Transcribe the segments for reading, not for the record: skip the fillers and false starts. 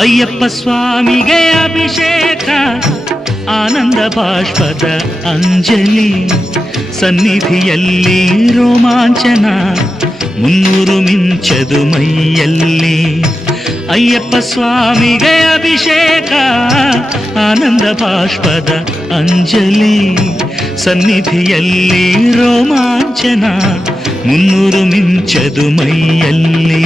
ಅಯ್ಯಪ್ಪ ಸ್ವಾಮಿಗೆ ಅಭಿಷೇಕ ಆನಂದ ಬಾಷ್ಪದ ಅಂಜಲಿ ಸನ್ನಿಧಿಯಲ್ಲಿ ರೋಮಾಂಚನ 300 ಮಿಂಚದು ಮೈಯಲ್ಲಿ ಅಯ್ಯಪ್ಪ ಸ್ವಾಮಿಗೆ ಅಭಿಷೇಕ ಆನಂದ ಬಾಷ್ಪದ ಅಂಜಲಿ ಸನ್ನಿಧಿಯಲ್ಲಿ ರೋಮಾಂಚನ 300 ಮಿಂಚದು ಮೈಯಲ್ಲಿ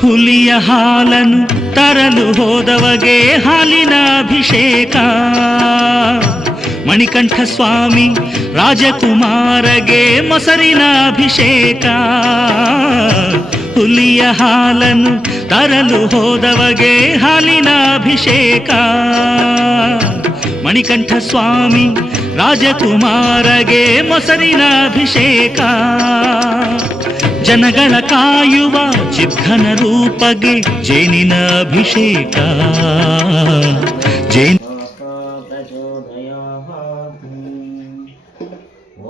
ಹುಲಿಯ ಹಾಲನ್ನು ತರಲು ಹೋದವಗೆ ಹಾಲಿನ ಅಭಿಷೇಕ ಮಣಿಕಂಠ ಸ್ವಾಮಿ ರಾಜಕುಮಾರಗೆ ಮೊಸರಿನ ಅಭಿಷೇಕ ಹುಲಿಯ ಹಾಲನ್ನು ತರಲು ಹೋದವಗೆ ಹಾಲಿನ ಅಭಿಷೇಕ ಮಣಿಕಂಠ ಸ್ವಾಮಿ ರಾಜಕುಮಾರಗೆ ಮೊಸರಿನ ಅಭಿಷೇಕ ಜನಗಳ ಕಾಯುವ ಚಿತ್ಘನ ರೂಪಗೆ ಜೇನಿನ ಅಭಿಷೇಕ ಜೇನ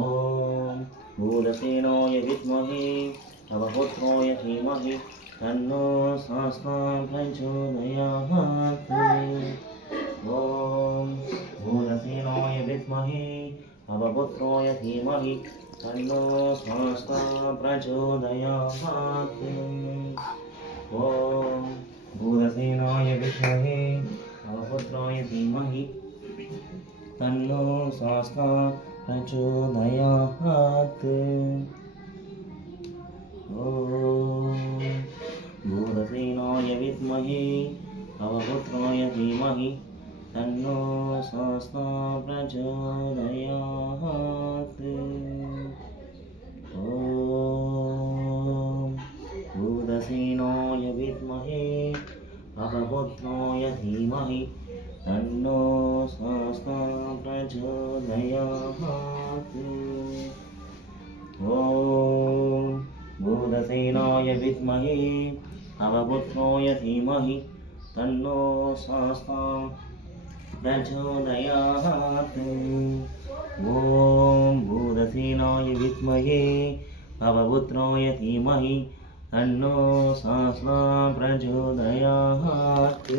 ಓಂ ಭೂರಸೇನಾಯ ವಿದ್ಮಹೇ ಅವಪುತ್ರಾಯ ಧೀಮಹಿ ತನ್ನೋ ಶಾಸ್ತ್ರ ಪ್ರಚೋದಯಾತ್ ಓಂ ಭೂರಸೇನಾಯ ವಿದ್ಮಹೇ ಅವಪುತ್ರಾಯ ಧೀಮಹಿ ತನ್ನೋ ಶಾಸ್ತ್ರ ಪ್ರಚೋದಯಾತ್ ಓಂ ಭೂರಸೇನಾಯ ವಿದ್ಮಹೇ ಅವಪುತ್ರಾಯ ಧೀಮಹಿ ತನ್ನೋ ಶಾಸ್ತ್ರ ಪ್ರಚೋದಯಾತ್ ಓಂ ಭೂರಸೇನಾಯ ವಿದ್ಮಹೇ ಅವಪುತ್ರಾಯ ಧೀಮಹಿ ತನ್ನೋ ಶಾಸ್ತ್ರ ಪ್ರಚೋದಯಾತ್ ಓಂ ಭೂರಸೇನಾಯ ವಿದ್ಮಹೇ ಅವಪುತ್ರಾಯ ಧೀಮಹಿ ತನ್ನೋ ಶಾಸ್ತ್ರ ಪ್ರಚೋದಯಾತ್ ಓಂ ಭೂರಸೇನಾಯ ವಿದ್ಮಹೇ ಅವಪುತ್ರಾಯ ಧೀಮಹಿ ತನ್ನೋ ಶಾಸ್ತ್ರ ಪ್ರಚೋದಯಾತ್ ಓಂ ಭೂರಸೇನಾಯ ವಿದ್ಮಹೇ ಅವಪುತ್ರಾಯ ಧೀಮಹಿ ತನ್ನೋ ಶಾಸ್ತ್ರ ಪ್ರಚೋದಯಾತ್